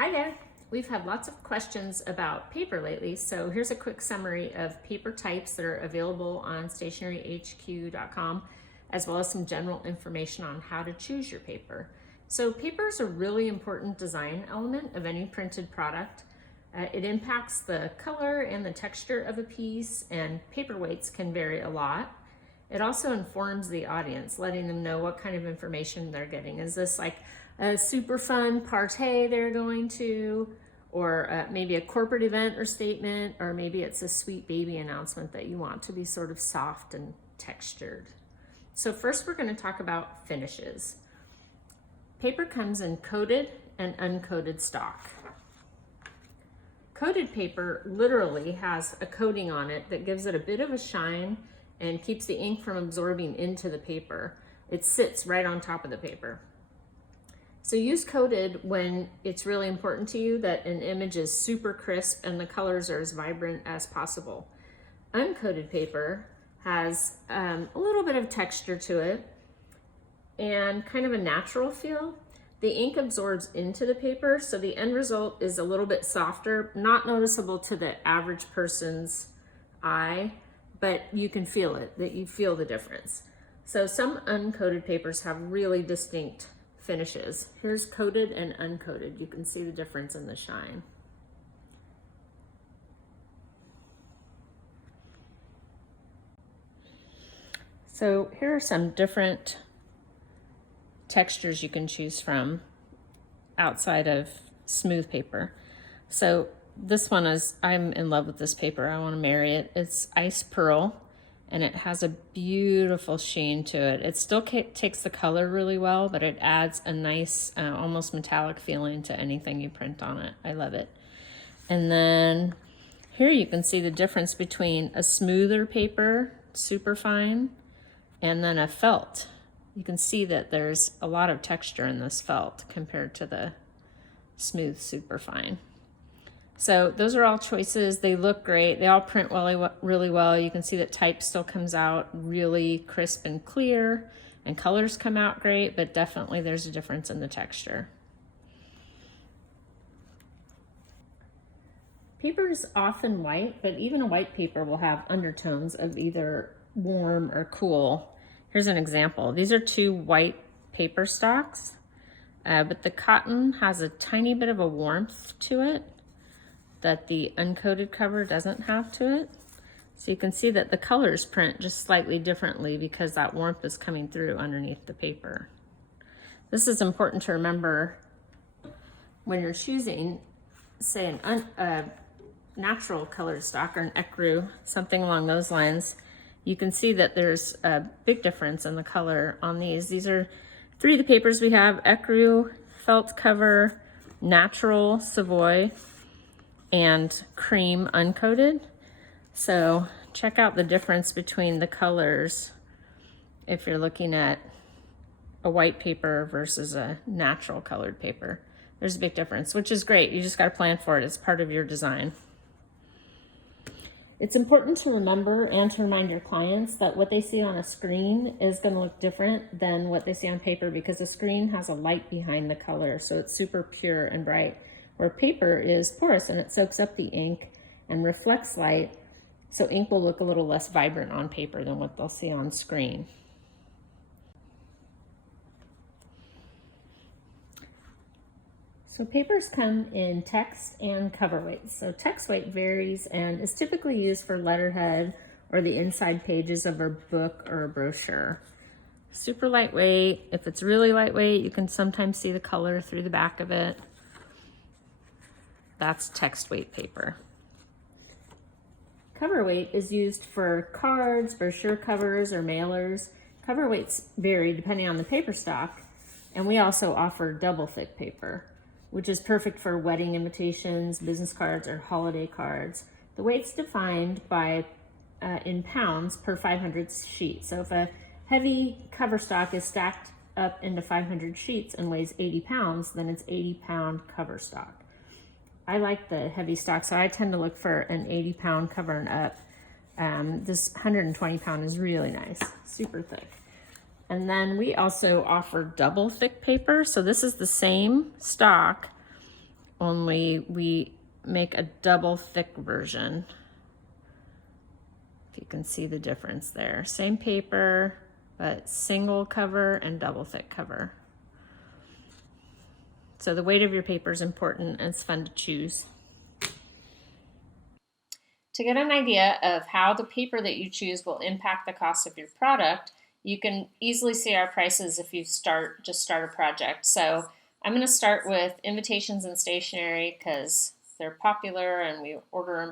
Hi there. We've had lots of questions about paper lately, so here's a quick summary of paper types that are available on stationeryhq.com, as well as some general information on how to choose your paper. So paper is a really important design element of any printed product. It impacts the color and the texture of a piece, and paper weights can vary a lot. It also informs the audience, letting them know what kind of information they're getting. Is this like a super fun party they're going to, or maybe a corporate event or statement, or maybe it's a sweet baby announcement that you want to be sort of soft and textured. So first we're going to talk about finishes. Paper comes in coated and uncoated stock. Coated paper literally has a coating on it that gives it a bit of a shine and keeps the ink from absorbing into the paper. It sits right on top of the paper. So use coated when it's really important to you that an image is super crisp and the colors are as vibrant as possible. Uncoated paper has a little bit of texture to it and kind of a natural feel. The ink absorbs into the paper, so the end result is a little bit softer, not noticeable to the average person's eye, but you can feel it, that you feel the difference. So some uncoated papers have really distinct finishes. Here's coated and uncoated. You can see the difference in the shine. So here are some different textures you can choose from outside of smooth paper. So this one is, I'm in love with this paper. I want to marry it. It's ice pearl and it has a beautiful sheen to it. It still takes the color really well, but it adds a nice, almost metallic feeling to anything you print on it. I love it. And then here you can see the difference between a smoother paper, super fine, and then a felt. You can see that there's a lot of texture in this felt compared to the smooth super fine. So those are all choices. They look great. They all print really well. You can see that type still comes out really crisp and clear, and colors come out great, but definitely there's a difference in the texture. Paper is often white, but even a white paper will have undertones of either warm or cool. Here's an example. These are two white paper stocks, but the cotton has a tiny bit of a warmth to it that the uncoated cover doesn't have to it. So you can see that the colors print just slightly differently because that warmth is coming through underneath the paper. This is important to remember when you're choosing, say, a natural colored stock or an ecru, something along those lines. You can see that there's a big difference in the color on these. These are three of the papers we have: ecru, felt cover, natural Savoy, and cream uncoated. So check out the difference between the colors if you're looking at a white paper versus a natural colored paper. There's a big difference, which is great. You just got to plan for it. It's part of your design. It's important to remember and to remind your clients that what they see on a screen is going to look different than what they see on paper, because the screen has a light behind the color, so it's super pure and bright, where paper is porous and it soaks up the ink and reflects light, so ink will look a little less vibrant on paper than what they'll see on screen. So papers come in text and cover weights. So text weight varies and is typically used for letterhead or the inside pages of a book or a brochure. Super lightweight. If it's really lightweight, you can sometimes see the color through the back of it. That's text weight paper. Cover weight is used for cards, brochure covers, or mailers. Cover weights vary depending on the paper stock, and we also offer double thick paper, which is perfect for wedding invitations, business cards, or holiday cards. The weight's defined by in pounds per 500 sheet. So if a heavy cover stock is stacked up into 500 sheets and weighs 80 pounds, then it's 80-pound cover stock. I like the heavy stock, so I tend to look for an 80-pound cover and up. This 120-pound is really nice, super thick. And then we also offer double thick paper. So this is the same stock, only we make a double thick version. If you can see the difference there. Same paper, but single cover and double thick cover. So the weight of your paper is important and it's fun to choose. To get an idea of how the paper that you choose will impact the cost of your product, you can easily see our prices if you just start a project. So I'm going to start with invitations and stationery because they're popular and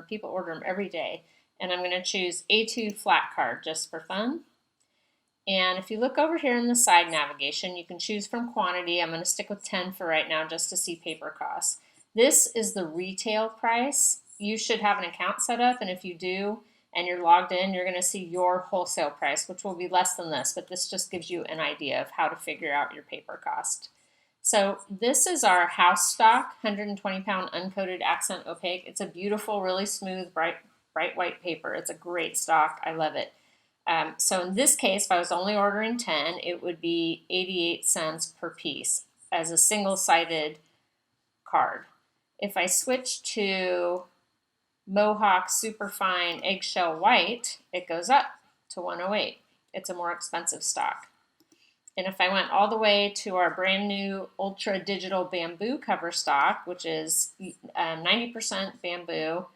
people order them every day. And I'm going to choose A2 flat card just for fun. And if you look over here in the side navigation, you can choose from quantity. I'm going to stick with 10 for right now just to see paper costs. This is the retail price. You should have an account set up, and if you do and you're logged in, you're going to see your wholesale price, which will be less than this, but this just gives you an idea of how to figure out your paper cost. So this is our house stock, 120-pound uncoated accent opaque. It's a beautiful, really smooth, bright white paper. It's a great stock. I love it. So in this case, if I was only ordering 10, it would be 88 cents per piece as a single-sided card. If I switch to Mohawk Superfine Eggshell White, it goes up to 108. It's a more expensive stock. And if I went all the way to our brand new Ultra Digital Bamboo cover stock, which is 90% bamboo,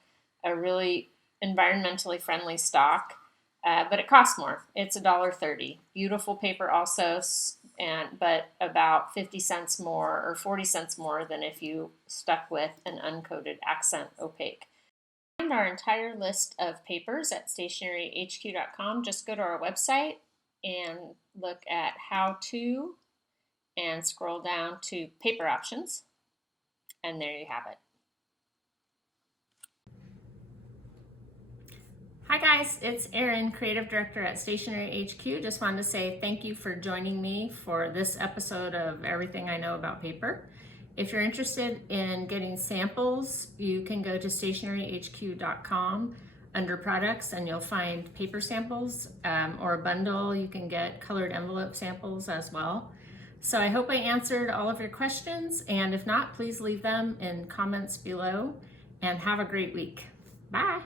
a really environmentally friendly stock, but it costs more. It's $1.30. Beautiful paper also, but about 50 cents more or 40 cents more than if you stuck with an uncoated accent opaque. To find our entire list of papers at stationeryhq.com, just go to our website and look at how to and scroll down to paper options, and there you have it. Hi guys, it's Erin, Creative Director at Stationery HQ. Just wanted to say thank you for joining me for this episode of Everything I Know About Paper. If you're interested in getting samples, you can go to stationeryhq.com under products and you'll find paper samples or a bundle. You can get colored envelope samples as well. So I hope I answered all of your questions, and if not, please leave them in comments below, and have a great week. Bye.